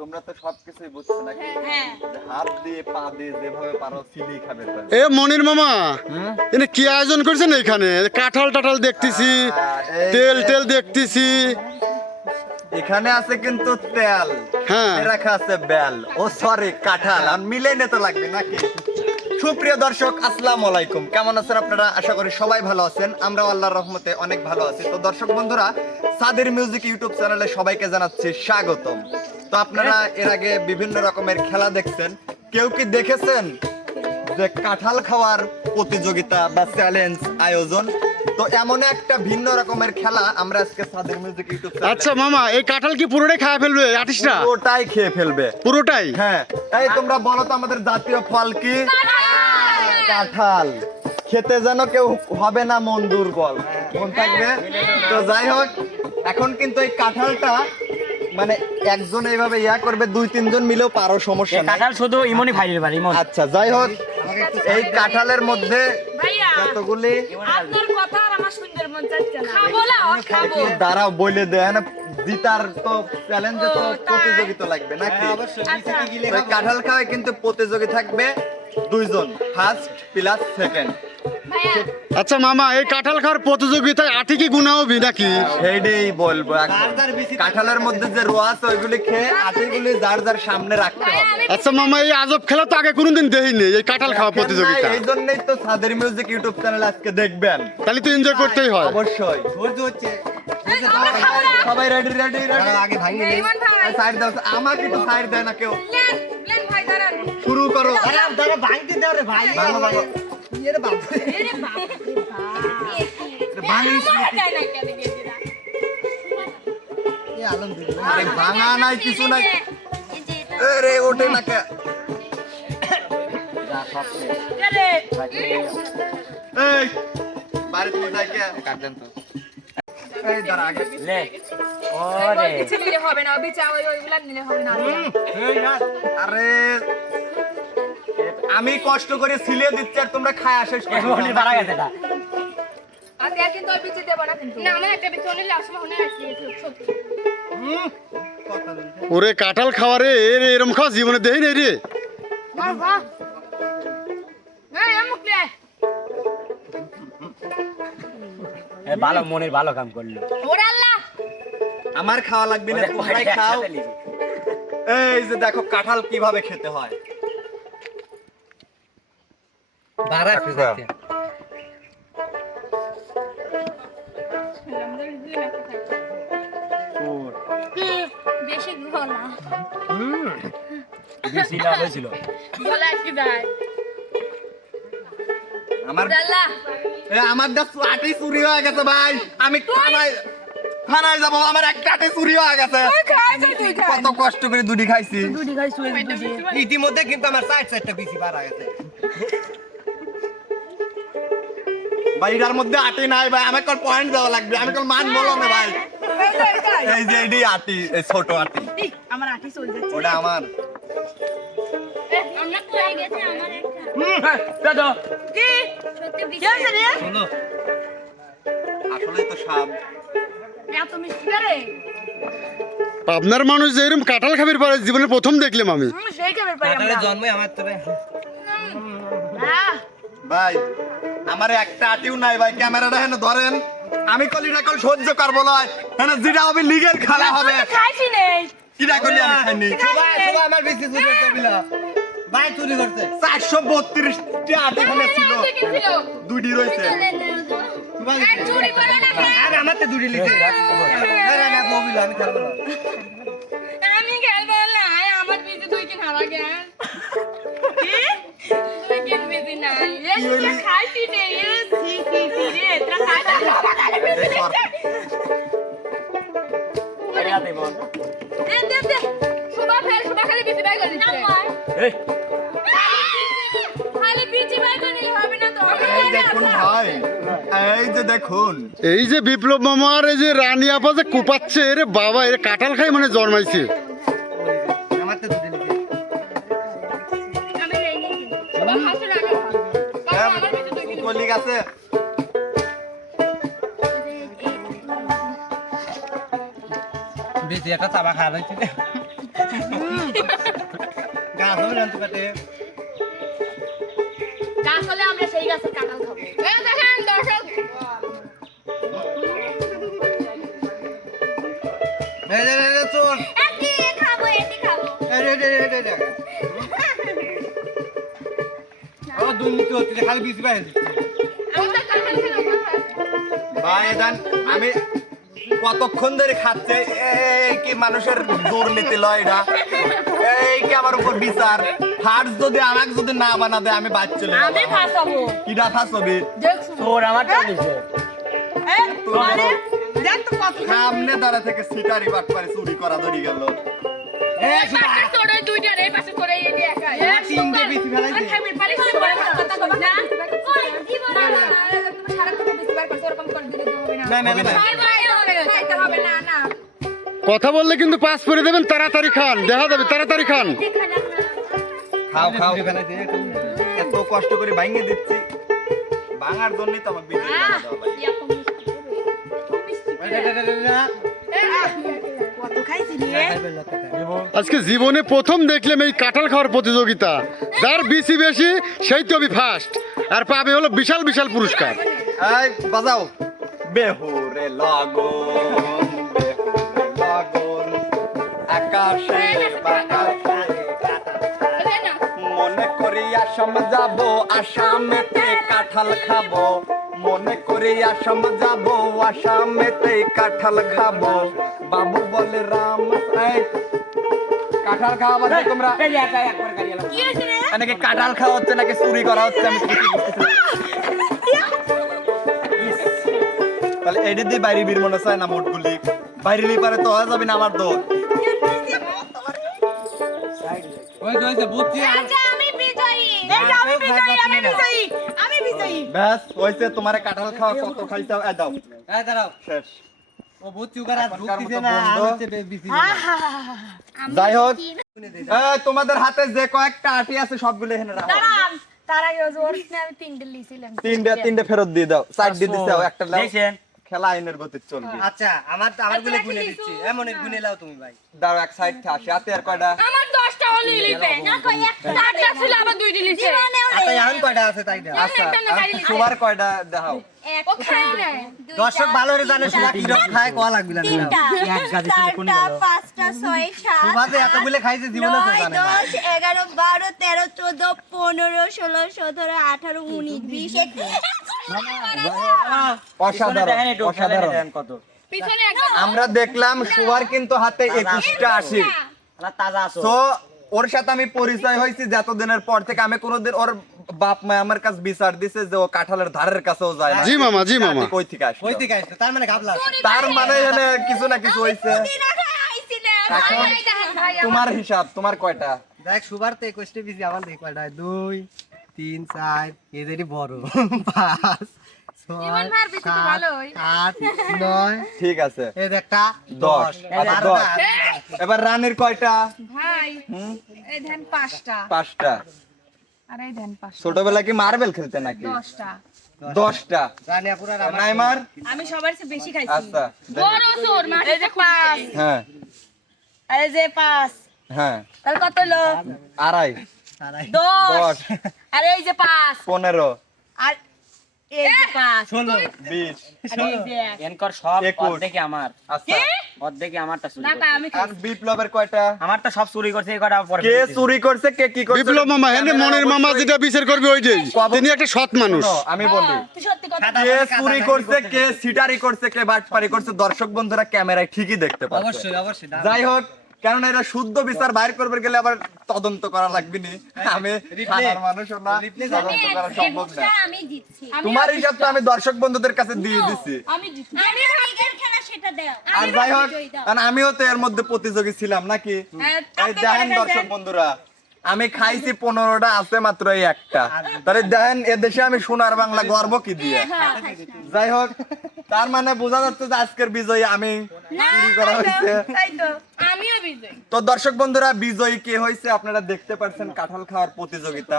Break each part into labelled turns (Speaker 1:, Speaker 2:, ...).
Speaker 1: তোমরা তো সবকিছুই বুঝছ নাকি?
Speaker 2: হ্যাঁ
Speaker 1: হাত দিয়ে পা দিয়ে যেভাবে পারো সিলি খাবে
Speaker 3: এ মনির মামা? এনে কি আয়োজন করছেন এখানে? কাঁঠাল টাঠাল দেখতেছি তেল টেল দেখতেছি।
Speaker 1: এখানে আছে কিন্তু তেল।
Speaker 3: হ্যাঁ।
Speaker 1: রাখা আছে বেল। ও সরি কাঁঠাল। আর মিলে নিতে লাগবে নাকি? সুপ্রিয় দর্শক আসসালামু আলাইকুম। কেমন আছেন আপনারা? আশা করি সবাই ভালো আছেন। আমরা আল্লাহর রহমতে অনেক ভালো আছি। তো দর্শক বন্ধুরা সাদের মিউজিক ইউটিউব চ্যানেলে সবাইকে জানাচ্ছি স্বাগতম। তো আপনারা এর আগে বিভিন্ন রকমের খেলা দেখছেন। কেউ কি দেখেছেন যে কাঁঠাল খাওয়ার প্রতিযোগিতা বা চ্যালেঞ্জ আয়োজন? তো এমন একটা ভিন্ন রকমের খেলা আমরা আজকে সাদের মিউজিক ইউটিউব
Speaker 3: আচ্ছা মামা এই কাঁঠাল কি পুরোটাই খাওয়া ফেলবে আর্টিস্টরা
Speaker 1: ওটাই খেয়ে ফেলবে।
Speaker 3: পুরোটাই?
Speaker 1: হ্যাঁ। এই তোমরা বলো তো আমাদের জাতীয় ফল কি? কাঁঠাল। খেতে যেন কেউ হবে না মন দুর্বল। মন থাকবে? তো যাই হোক এখন কিন্তু এই কাঁঠালটা মানে একজন এইভাবে ইয়া করবে দুই তিনজন মিলেও পারো সমস্যা নাই।
Speaker 4: কাঁঠাল শুধু ইমনই ফাইলের বাড়ি ইমন।
Speaker 1: আচ্ছা যাই হোক এই কাঁঠালের মধ্যে যতগুলি
Speaker 2: আপনার কথা আর আমার সুন্দর মন চাচ্ছে না। খাব না খাব।
Speaker 1: দাঁড়াও বলে দেয় না? জিতার তো চ্যালেঞ্জে তো প্রতিযোগিতা লাগবে নাকি? ওই কাঁঠাল খাওয়ায় কিন্তু প্রতিযোগী থাকবে। দুইজন ফার্স্ট প্লাস সেকেন্ড
Speaker 3: আচ্ছা মামা এই কাঁঠাল খাওয়ার প্রতিযোগিতায় আটি কি গুণা হবি নাকি
Speaker 1: সেইটাই বলব। কাঁঠালের মধ্যে যে রোয়া আছে ওইগুলি খেয়ে আটিগুলি যার যার সামনে রাখতে হবে।
Speaker 3: আচ্ছা মামা এই আজব খেলা তো আগে কোনোদিন দেখিনি এই কাঁঠাল খাওয়া প্রতিযোগিতা।
Speaker 1: এই জন্যই তো সাদের মিউজিক ইউটিউব চ্যানেল আজকে দেখবেন।
Speaker 3: তাহলে তো এনজয় করতেই হয়।
Speaker 1: অবশ্যই। সবাই রেডি রেডি রেডি আগে ভাঙি সাইড দাও। আমাকে তো সাইড দেয় না কেউ।
Speaker 2: লেন লেন ভাই দাঁড়ান
Speaker 1: শুরু করো
Speaker 4: ভাঙতে দাও রে ভাই
Speaker 1: ভালো ভালো
Speaker 2: এরে বাপ রে বাপ
Speaker 1: ভাঙিস
Speaker 2: আমার দেয় না কেন গেছিরা
Speaker 1: আরে ভাঙা নাই কিছু নাই আরে ওঠে না কে
Speaker 2: আরে
Speaker 1: এই বাড়ি তুমি যাই কে কাটেন তো এই দাঁড়া আগে
Speaker 4: লে ওরে
Speaker 2: কিছু নিলে হবে না বিচা ওই ওইগুলা নিলে হবে না।
Speaker 1: আরে। আমি কষ্ট করে সিলিয়ে দিচ্ছি আর তোমরা খায় শেষ করে।
Speaker 4: ইমনই বাড়া গেছে এটা
Speaker 2: আর দেখ কিন্তু ওই বিচি দেব না কিন্তু। না আমার একটা বিচি নিলে আসলে আছে সত্যি
Speaker 3: ওরে কাঁঠাল খাওয়ারে এর এরম খাওয়া জীবনে দেই নাই রে।
Speaker 2: রে
Speaker 4: ভালো মনের ভালো কাম করল।
Speaker 2: ওরে
Speaker 1: আমার খাওয়া লাগবে না তোমরাই খাও। এই যে দেখো কাঁঠাল কীভাবে খেতে হয়।
Speaker 2: বেশি গলা
Speaker 4: বেশি লাভ হয়েছিল।
Speaker 2: গলা কি দেয়।
Speaker 1: আমার আমার দা আটি চুরি হয়ে গেছে ভাই। আমি থানায় থানায় যাব আমার একটা আটি চুরি হয়ে গেছে। কত কষ্ট করে দুটি খাইছি।
Speaker 4: ইতিমধ্যে কিন্তু আমার সাইড সাইডটা বেশি বাড়া গেছে।
Speaker 1: এটার মধ্যে আটি নাই ভাই আমাকে পয়েন্ট দেওয়া লাগবে। আমি কোন মান বলো না ভাই। এই যে এটি আটি এই ছোট আটি।
Speaker 2: আমার আঠি চলে যাচ্ছে।
Speaker 1: ওটা আমার।
Speaker 2: আমরা হয়ে গেছে আমার একটা।
Speaker 4: দাদা
Speaker 2: কি? সত্যি কি রে?
Speaker 4: শোনো
Speaker 1: আসলেই তো সাপ।
Speaker 3: আপনার মানুষ যে এরকম কাঁঠাল খাবির পরে জীবনে প্রথম দেখলাম আমি
Speaker 2: আমরা
Speaker 4: কাঁঠালের জন্মই আমার তবে
Speaker 1: ভাই আমার একটা আটিও নাই ভাই ক্যামেরাটা হেন ধরেন আমি কলিটা কল সহ্য করব লয় হেন যেটা হবে লিগেল খেলা হবে
Speaker 2: আমি খাইছি নেই
Speaker 1: কিরা কলি আমি খাইনি
Speaker 4: সবাই সবাই আমার বেশি করতে ভাই চুরি করতে
Speaker 1: চারশো বত্রিশটি আটি এখানে ছিল দুইটি রয়েছে
Speaker 2: চুরি করো না কে?
Speaker 4: আর আমার তো দুটি লিখে না না না। ববিল আমি খেলব না।
Speaker 2: আমি খেলব না আয় আমার বিজি তুই কি হারা গে কি?
Speaker 1: ভাই এই যে দেখুন।
Speaker 3: এই যে বিপ্লব মামার এই যে রানী আপা যে কুপাচ্ছে রে বাবা এর কাঁঠাল খাই মানে জন্মাইছে।
Speaker 1: আছে।
Speaker 4: বেশি একটা চাবা খাওয়া গাছ
Speaker 2: হলে আমরা সেই গাছের কাঁঠাল
Speaker 4: দুর্নীতি হচ্ছে খালি বাইরে
Speaker 1: আমি কতক্ষণ ধরে খাচ্ছে? এই কি মানুষের দুর্নীতি লয় না এই কি আমার উপর বিচার? ফার্স যদি আমাকে যদি না বানা দেয় আমি বাদ চলে
Speaker 2: আমি ফাঁসাবো।
Speaker 1: কিডা ফাঁসবি?
Speaker 5: তোর আমারটা দিছে।
Speaker 2: তো কত
Speaker 1: সামনে দাঁড়া থেকে সিটারি বাট পারে চুরি করা ধরি গেল।
Speaker 2: কথা
Speaker 3: বললে কিন্তু পাস করে দেবেন তাড়াতাড়ি খান। দেখা যাবে তাড়াতাড়ি খান।
Speaker 1: খাও খাও। এত কষ্ট করে ভাঙিয়ে দিচ্ছি। ভাঙার জন্যই তো আমার
Speaker 3: আজকে জীবনে প্রথম দেখলাম এই কাঁঠাল খাওয়ার প্রতিযোগিতা। যার বেশি বেশি সেই তো ফার্স্ট আর পাবে হলো বিশাল বিশাল পুরস্কার।
Speaker 1: বাজাও। বেহুরে লগন বেহুরে লগন আকাশে মনে করি আসাম যাব আসামেতে কাঁঠাল খাব। মনে করি আসাম যাব আসামেতে কাঁঠাল খাব। বাবু বলে রাম কাঁঠাল খাওয়া মানে তোমরা? নাকি কাঁঠাল খাওয়া হচ্ছে নাকি চুরি করা হচ্ছে আমি। তাহলে এডি দিয়ে বাইরে বীর মনে চায় না মোটগুলি? বাইরে নিয়ে পারে তো হয়ে যাবে না আমার দোষ।
Speaker 4: বুঝছি
Speaker 2: আমি বিজয়ী। আমি বিজয়ী আমি বিজয়ী।
Speaker 1: ব্যাস তোমার কাঁঠাল খাওয়া কত খাইছাও এ দাও।
Speaker 4: এই দাঁড়াও।
Speaker 1: শেষ।
Speaker 4: ও আর
Speaker 1: মতো
Speaker 4: না
Speaker 1: যাই হোক। তোমাদের হাতে যে কয়েকটা আটি আছে সবগুলো এখানে রাখো।
Speaker 2: তার আগে ওর আমি তিনটে লিছিলাম
Speaker 1: তিনটে তিনটে ফেরত দিয়ে দাও। সাইড দিয়ে দিছে একটা লাও। খেলা আইনের গতি চলবে।
Speaker 4: আচ্ছা আমার আমারগুলো গুনে দিচ্ছি। এমন গুনে লাও তুমি ভাই।
Speaker 1: দাও এক সাইড আসে। হাতে আর কয়টা?
Speaker 2: আমার 10টা হলো লিপে না কই একটা আটটা ছিল আবার দুইটা লিছে।
Speaker 4: আচ্ছা এখন কয়টা আছে তাই দাও
Speaker 1: আচ্ছা
Speaker 2: একটা না গাড়ি লিছে।
Speaker 1: সুবার কয়টা দেখাও?
Speaker 2: ও খায় না
Speaker 4: দর্শক ভালো করে জানে সুভা কি রকম খায় কোয়া লাগবে না
Speaker 5: এক গাড়ি ছিল কোন গেল
Speaker 6: পাঁচটা ছয় সাত
Speaker 4: সুভা যে এতগুলো খাইছে জীবনে তো জানে না।
Speaker 6: দশ এগারো বারো তেরো চোদ্দ পনেরো ষোলো সতেরো আঠারো উনিশ
Speaker 1: অসাধারণ
Speaker 5: দেখেন একটু খেলে
Speaker 1: অসাধারণ।
Speaker 5: কত।
Speaker 1: আমরা দেখলাম সুবার কিন্তু হাতে একুশটা আসি
Speaker 5: তাজা আছো।
Speaker 1: তো ওর সাথে আমি পরিচয় হয়েছি যে এতদিনের পর থেকে আমি কোনোদিন ওর বাপ মা আমার কাছে বিচার দিছে যে ও কাঁঠালের ধারের কাছেও যায় না।
Speaker 3: জি মামা, জি মামা।
Speaker 1: কই থেকে আসলো?
Speaker 4: ওই থেকে আসছে তার মানে ঘাবলা
Speaker 1: তার মানে এখানে কিছু না কিছু হয়েছে এখন তোমার হিসাব তোমার কয়টা?
Speaker 4: দেখ সুবার তো একুশটা বিজি আমার দেখি কয়টা হয়? দুই তিন চার এদেরই বড়। পাঁচ
Speaker 1: ঠিক আছে। আচ্ছা। এবার রানের কয়টা?
Speaker 2: ভাই
Speaker 1: হুম?
Speaker 2: এই ধান পাঁচটা।
Speaker 1: পাঁচটা।
Speaker 2: আর এই ধান পাঁচটা।
Speaker 1: ছোটবেলা কি মার্বেল খেলতে নাকি?
Speaker 2: দশটা।
Speaker 4: আর আমার
Speaker 1: নাইমার?
Speaker 2: আমি সবার চেয়ে বেশি খাইছি।
Speaker 1: আচ্ছা
Speaker 2: বড় সোর এই যে পাঁচ।
Speaker 1: হ্যাঁ।
Speaker 2: এই যে পাঁচ।
Speaker 1: হ্যাঁ।
Speaker 2: তাহলে কত হলো?
Speaker 1: আড়াই।
Speaker 2: দশ।
Speaker 1: দশ।
Speaker 2: আর এই যে পাঁচ।
Speaker 1: পনেরো।
Speaker 2: আর
Speaker 1: দর্শক বন্ধুরা ক্যামেরায় ঠিকই দেখতে
Speaker 4: অবশ্যই
Speaker 1: যাই হোক কেননা এটা শুদ্ধ বিচার বাইর করবে গেলে আবার তদন্ত করা লাগবে নি। আমি মানুষও না তদন্ত করা সম্ভব না। তোমার হিসাব তো আমি দর্শক বন্ধুদের কাছে দিয়ে দিছি।
Speaker 2: আমি জিতছি
Speaker 6: আমি নিজের খেলা সেটা দেও।
Speaker 1: আর যাই হোক কারণ আমিও তো এর মধ্যে প্রতিযোগী ছিলাম নাকি?
Speaker 2: হ্যাঁ,
Speaker 1: এই দেখেন। দর্শক বন্ধুরা আমি খাইছি পনেরোটা আছে মাত্র এই একটা। তাহলে দেখেন এদেশে আমি সোনার বাংলা গর্ব কি দিয়ে? যাই হোক তার মানে বোঝা যাচ্ছে যে আজকের বিজয়ী আমি চুরি করা হয়েছে।
Speaker 2: তো
Speaker 1: তো দর্শক বন্ধুরা বিজয়ী কে হয়েছে আপনারা দেখতে পাচ্ছেন কাঁঠাল খাওয়ার প্রতিযোগিতা।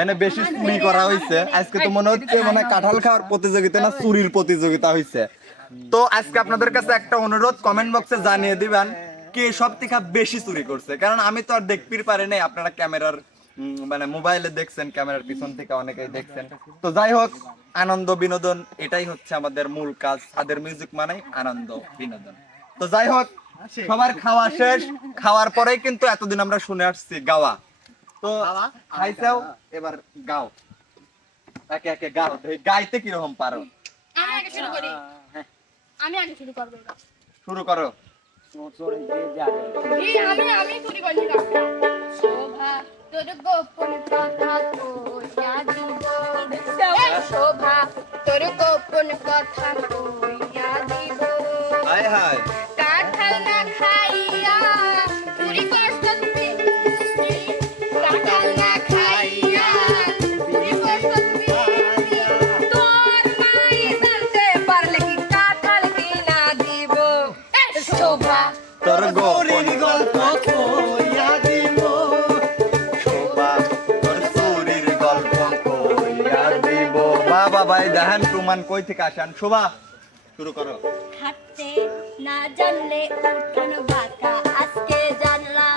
Speaker 1: এনে বেশি চুরি করা হয়েছে। আজকে তো মনে হচ্ছে মানে কাঁঠাল খাওয়ার প্রতিযোগিতা না চুরির প্রতিযোগিতা হয়েছে। তো আজকে আপনাদের কাছে একটা অনুরোধ কমেন্ট বক্সে জানিয়ে দিবেন। কে সব থেকে বেশি চুরি করছে? কারণ আমি তো আর দেখতে পারি নাই আপনারা ক্যামেরার মানে মোবাইলে দেখছেন ক্যামেরার পিছন থেকে অনেকেই দেখছেন। তো যাই হোক আনন্দ বিনোদন এটাই হচ্ছে আমাদের মূল কাজ তাদের মিউজিক মানেই আনন্দ বিনোদন। তো যাই হোক সবার খাওয়া শেষ খাওয়ার পরেই কিন্তু এতদিন আমরা শুনে আসছি গাওয়া। তো খাইছাও এবার গাও। একে একে গাও এই গাইতে কীরকম পারো?
Speaker 2: আমি আগে শুরু করি। আমি আগে শুরু করব
Speaker 1: শুরু করো।
Speaker 2: আমি আমি চুরি শোভা তোর গোপন কথা কইয়া দিব শোভা তোর গোপন কথা কইয়া দিব
Speaker 1: হায় হায়। প্রমাণ কই থেকে আসেন শোভা শুরু করো।
Speaker 6: হাঁটতে না জানলে উঠানো বাঁকা আজকে জানলাম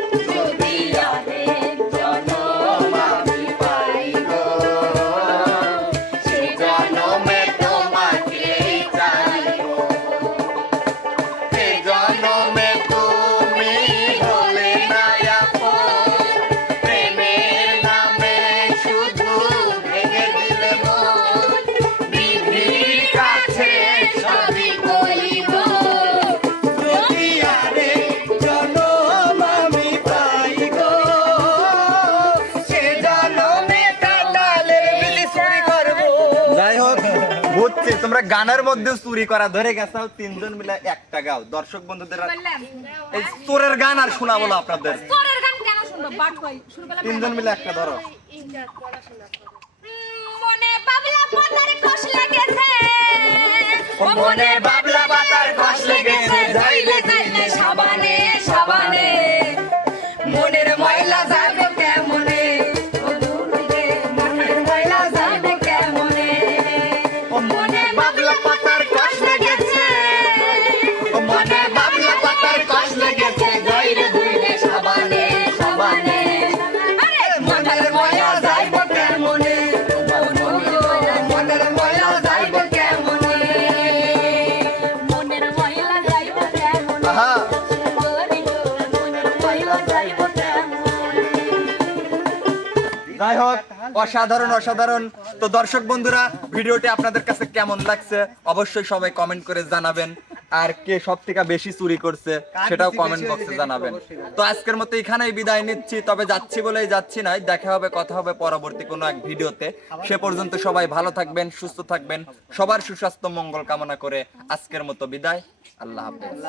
Speaker 1: গানের মধ্যে চুরি করা ধরে গেছো তিনজন মিলে একটা গাও। দর্শক বন্ধুদের এই চোরের গান আর শোনাবো না আপনাদের। তিনজন মিলে একটা ধরো।
Speaker 6: মনে বাবলা পাতার কষ লেগেছে।
Speaker 1: ও মনে বাবলা পাতার কষ লেগেছে,
Speaker 6: যাইলে যাইলে সাবানে সাবানে। মনের ময়লা যাবে
Speaker 1: যাই হোক অসাধারণ অসাধারণ। তো দর্শক বন্ধুরা ভিডিওটি আপনাদের কাছে কেমন লাগছে অবশ্যই সবাই কমেন্ট করে জানাবেন। আর কে সব থেকে বেশি চুরি করছে সেটাও কমেন্ট বক্সে জানাবেন। তো আজকের মতো এখানেই বিদায় নিচ্ছি তবে যাচ্ছি বলেই যাচ্ছি না দেখা হবে কথা হবে পরবর্তী কোনো এক ভিডিওতে। সে পর্যন্ত সবাই ভালো থাকবেন সুস্থ থাকবেন সবার সুস্বাস্থ্য মঙ্গল কামনা করে আজকের মতো বিদায় আল্লাহ হাফেজ।